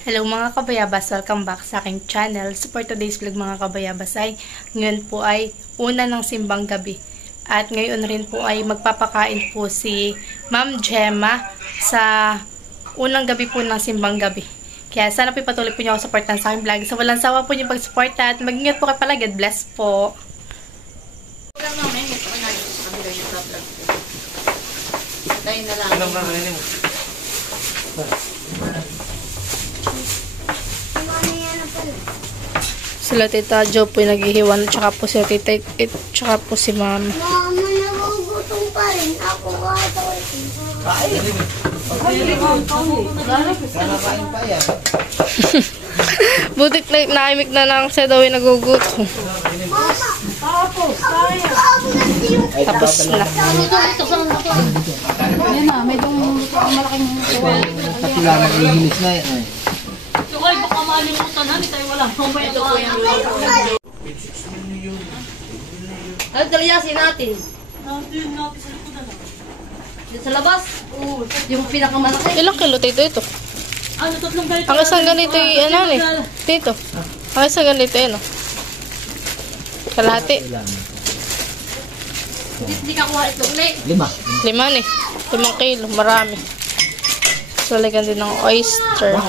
Hello mga kabayabas, welcome back sa aking channel. So for today's vlog mga kabayabas ay ngayon po ay una ng simbang gabi. At ngayon rin po ay magpapakain po si Ma'am Gemma sa unang gabi po ng simbang gabi. Kaya sana po patuloy po niyo ako supportan sa aking vlog. So walang sawa po niyo pag-support at mag-ingat po kayo pala. God bless po. Sila Tita Jo po yung naghihiwan, tsaka po si Tita tsaka po si Mama. Mama, nagugutom pa rin ako. Butik na naimik na lang siya daw yung nagugutom. Tapos na. Yan na, may itong malaking Kailangan ilinis na yan. Ay, baka malimutan na, tayo wala. Ito po yung ano dalayasin natin? Natin sa likudan na. Sa labas? Oo. Yung pinakamalaki. Ilang kilo Tito ito? Ano, tatlong ganito. Ang isang ganito yung ano eh. Tito. Ang isang ganito yun oh. Kalahati. Hindi ka kuha ito ulit. 5. 5 eh. 5 kilo. Marami. So, lagyan din ng oyster.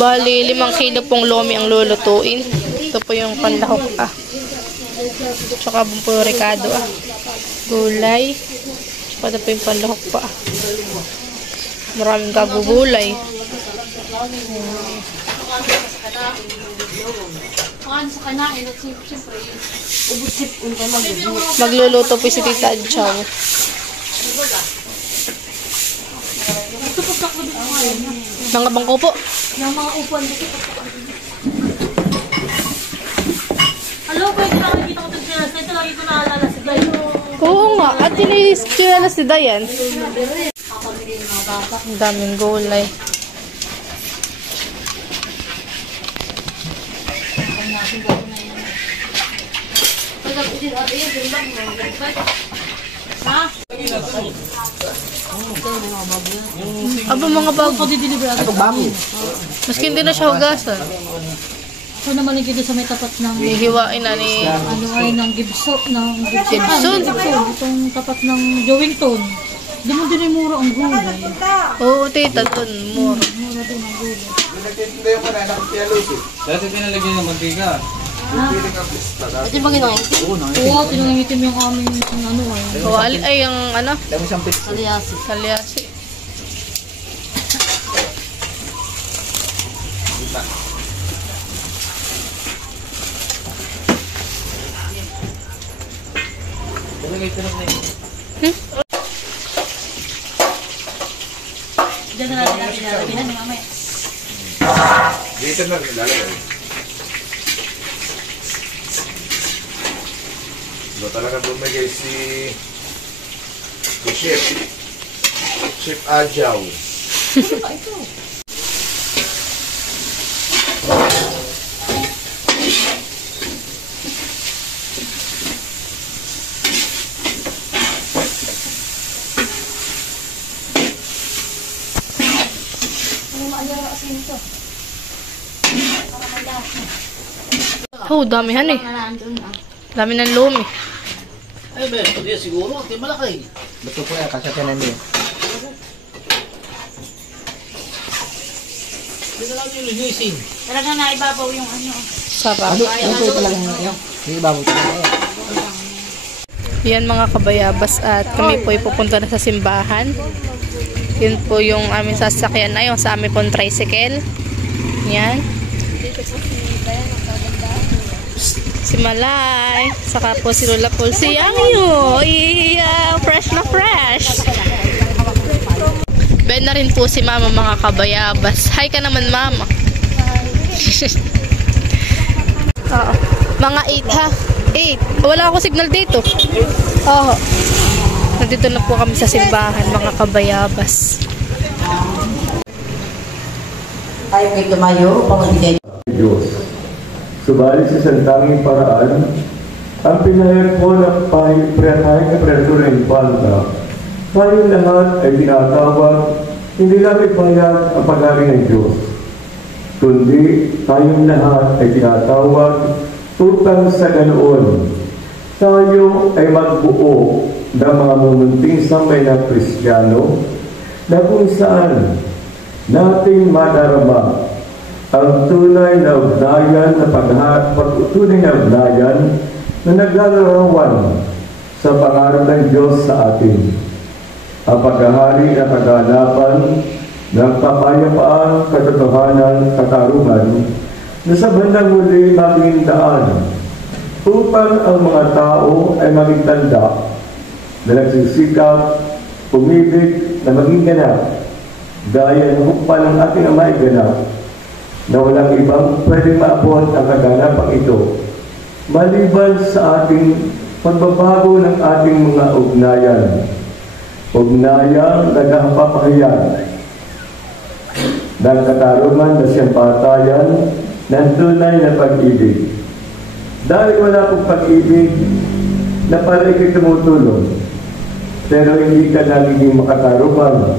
Bali, 5 kilo pong lomi ang lulutuin. Ito po yung panlahok Tsaka po ricado Gulay. Tsaka ito po yung panlahok pa. Maraming gagugulay. Sa kanain at siyempre ubusip unta Magluluto po si Tita Adjaw. ito po saklo dito ngayon. Mga bangko po. Yung mga upuan dito. Alam ko, hindi lang nakikita ko ito siya. Ito lagi ko naalala si Dayo. Oo nga. At tiniskila na si Dayan. Kapamili ng mga bata. Ang daming gulay. Aba mga bago. Ito bago. Maski hindi na siya hugasan. Ito naman nagkita sa may tapat ng Hihiwain na ni... ano ay ng Gibson. Gibson? Itong tapat ng Jowington. Hindi mo din mura ang gulay. Oo, Tita. Doon. Mura. Mura din ang gulay. Dati pinalagyan ng mantika. Ito ba ginangitim? Oo, pinangitim yung aming ano ay. Oo, ay ang ano? Dami siyang pits. Aliasi. Kalyasi. Diyan na natin natin nalagyan na mamaya. Dito na lalagay. Talaga bumigay si Chef Adjaw. Oo, damihan eh. Dami ng lumi. Ay, meron ko din siguro. Ito malaki. Betul po yan. Kasya ka na niyo. Hindi na lang yung linisin. Talaga na ibabaw yung ano. Sarap. Ano po talagang yung ibabaw talaga yan. Yan mga kabayabas at kami po ay pupunta na sa simbahan. Yun po yung aming sasakyan na yung sa aming pong tricycle. Yan. Si Malay. Saka po si Lola Paul. Si Yangyo. Fresh na fresh. Ben na rin po si Mama mga kabayabas. Hi ka naman Mama. Oo. Mga 8 ha. 8. Wala ako signal dito. Oo. Nandito na po kami sa simbahan mga kabayabas. Tayo may tumayo upang magbigay. Diyos. Subalit sa santanging paraan, ang pinahirap ko na pahipretahing preso ng banda Tayong lahat ay tinatawag, hindi lang ipahayag ang paghari ng Diyos, kundi tayong lahat ay tinatawag upang sa ganoon tayo ay magbuo ng mga mumunting sambay na Kristiyano na kung saan nating madarama ang tunay na ugnayan pagtunay na ugnayan na naglalarawan sa pangarap ng Diyos sa atin. Ang paghahari na kaganapan ng kapayapaan, katotohanan, katarungan na sa bandang huli maging daan upang ang mga tao ay maging tanda na nagsisikap, umibig na maging ganap gaya ng hukpa ng ating amay ganap na walang ibang pwedeng maabot ang kaganapang ito maliban sa ating pagbabago ng ating mga ugnayang nagpapahayag ng katarungan na siyang patayan ng tunay na pag-ibig. Dahil wala pong pag-ibig na pala ikay tumutulong, pero hindi ka nagiging makatarungan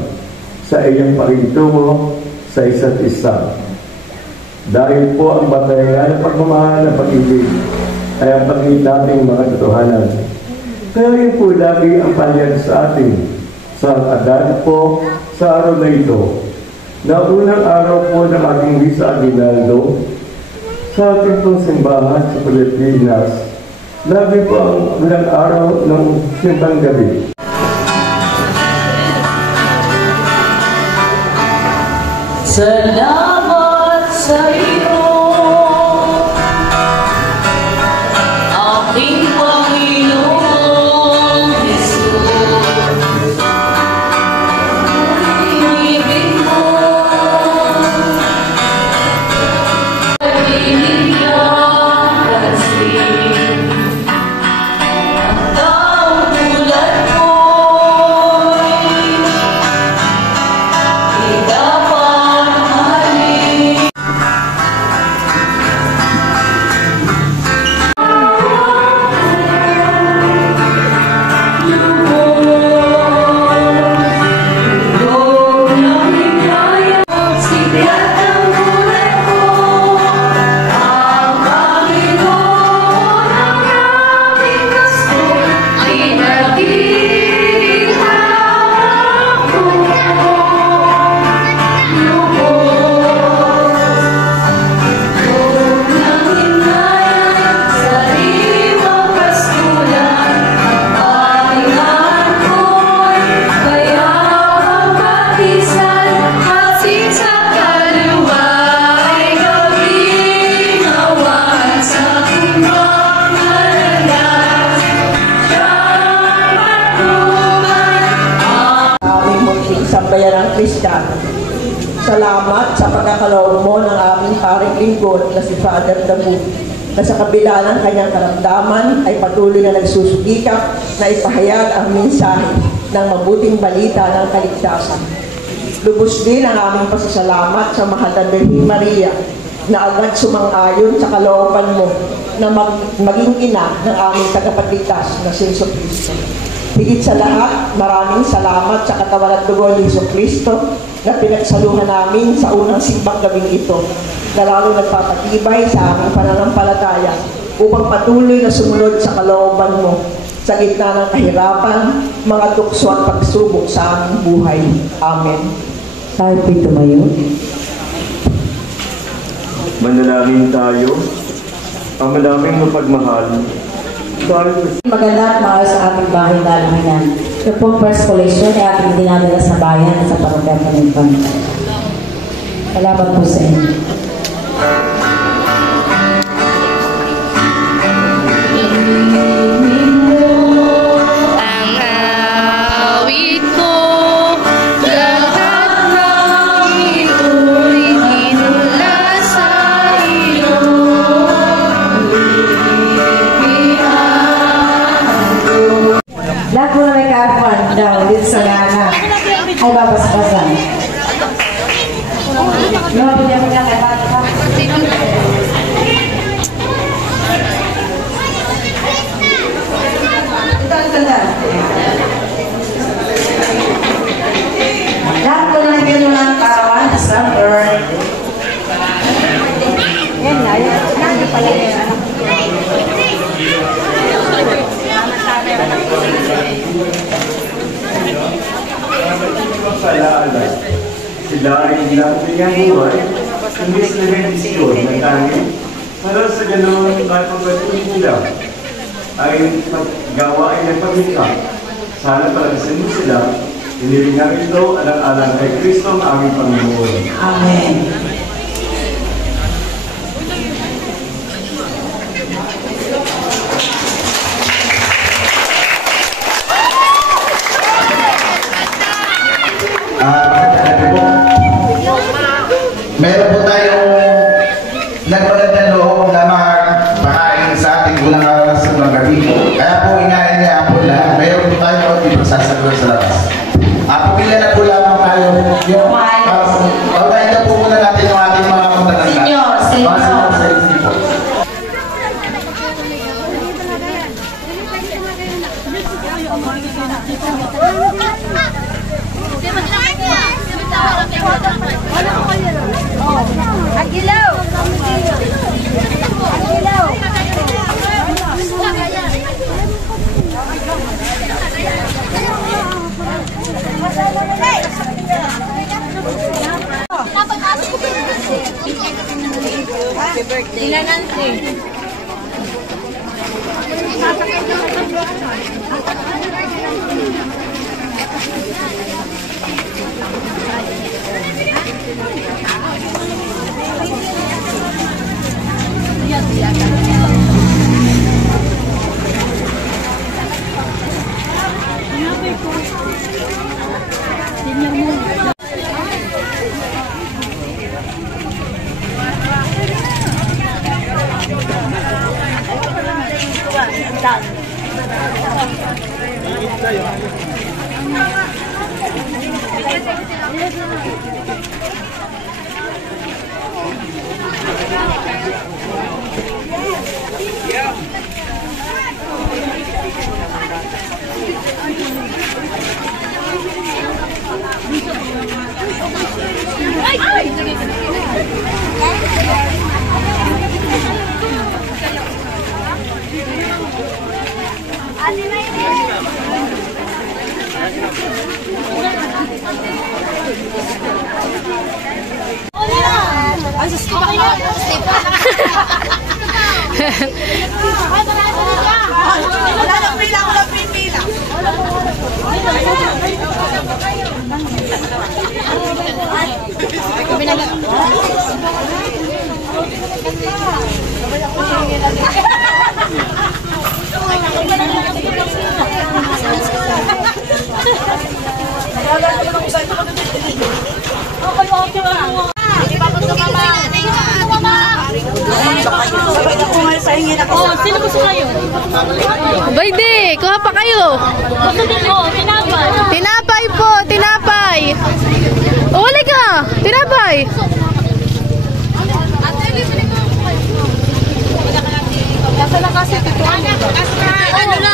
sa iyong pakitungo sa isa't isa. Dahil po ang batayan ng pagmamahal ng pag-ibig ay ang pag-ibig mga katotohanan. Kaya rin po lagi ang pahayag sa atin sa agad po sa araw na ito, na unang araw po ng ating Misa Aguinaldo sa ating pong simbahan sa Pilipinas. Lagi po ang unang araw ng simbang gabi. Salamat sa iyo, aking Panginoong Jesus. Ibig mo, pinigyan kasi ang taong tulad mo'y di dapat mahalin. Sambayan ng Kristiyano. Salamat sa pagkakaloob mo ng aming paring lingkod na si Father Dabu, na sa kabila ng kanyang karamdaman ay patuloy na nagsusugikap na ipahayag ang mensahe ng mabuting balita ng kaligtasan. Lubos din ang aming pasasalamat sa mahal na Birhen Maria na agad sumang-ayon sa kalooban mo na maging ina ng aming tagapagligtas na si Jesucristo. Higit sa lahat, maraming salamat sa katawan at dugo ni Jesucristo na pinagsaluhan namin sa unang simbang gabing ito, na lalo nagpapatibay sa aming pananampalataya upang patuloy na sumunod sa kalooban mo sa gitna ng kahirapan, mga tukso at pagsubok sa aming buhay. Amen. Tayo po'y tumayo. Manalangin tayo, ang madaming mapagmahal. Maganda at maayos sa ating bahay dalanginan. Ito pong first collection ay ating dinadala sa bayan at sa parokya Panimpan. Salamat po sa inyo. Ang awit ko, lahat ng ito'y hinula sa iyo. Lahat po na may kaarpan daw dito sa gana ay babas-basan. Mga pinyamin niya kay Bata. Palaala, sila ay nilating ang buhay, hindi sila desisyon na tangin, para sa ganoon mapapatuloy nila ay gawain ng paglikha. Sana palagsin mo sila, inilingan ito alang-alang kay Kristo ang aming Panginoon. Amen. Meron po tayong nagpagandang loob na makakain sa ating ulang araw sa mga gabi. Kaya po inaanyayahan po lang, meron po tayong mga ipagsasaluhan sa labas. Pumila na po lamang tayo yung pagkain na po muna natin yung ating mga matatanda. Senyor. Sa isip po. Agilaw! Agilaw! Happy birthday. Nancy. Sino gusto kayo? Bayde, kuha pa kayo. Gusto din ko, tinapay. Tinapay po, tinapay. O, wala ka. Tinapay.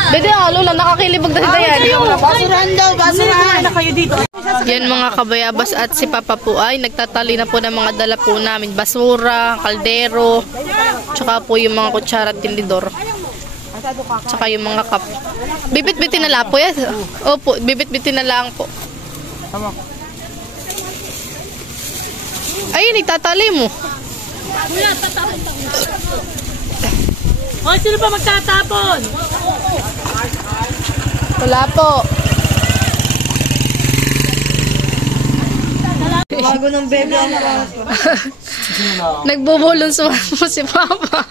Bayde, Lola, nakakilibog na sila yan. Basurahan daw, basurahan. Yan mga kabayabas at si Papa po ay nagtatali na po ng mga dala po namin. Basura, kaldero, tsaka po yung mga kutsara at tinidor. Tsaka yung mga cup. Bibit-bitin na lang po yan. Opo, bibit-bitin na lang po. Ayun, itatali mo. O, sino pa magtatapon? Wala po. Bago ng bebe na Nagbubulon sa mo si Papa.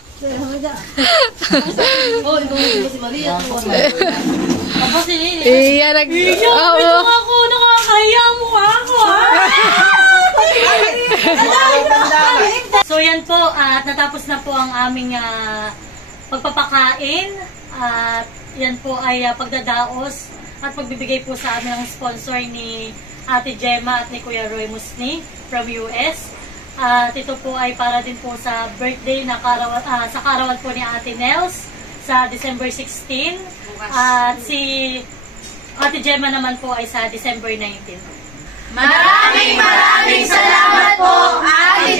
Oh, ikaw si Maria. Tapos si Nini. Iya, Ako, nakakahiya mo ako, ha? So yan po, at natapos na po ang aming pagpapakain. At yan po ay pagdadaos at pagbibigay po sa amin ng sponsor ni Ate Gemma at ni Kuya Roy Musni from US. At ito po ay para din po sa birthday na sa karawan po ni Ate Nels sa December 16. At si Ate Gemma naman po ay sa December 19. Maraming salamat po, Ate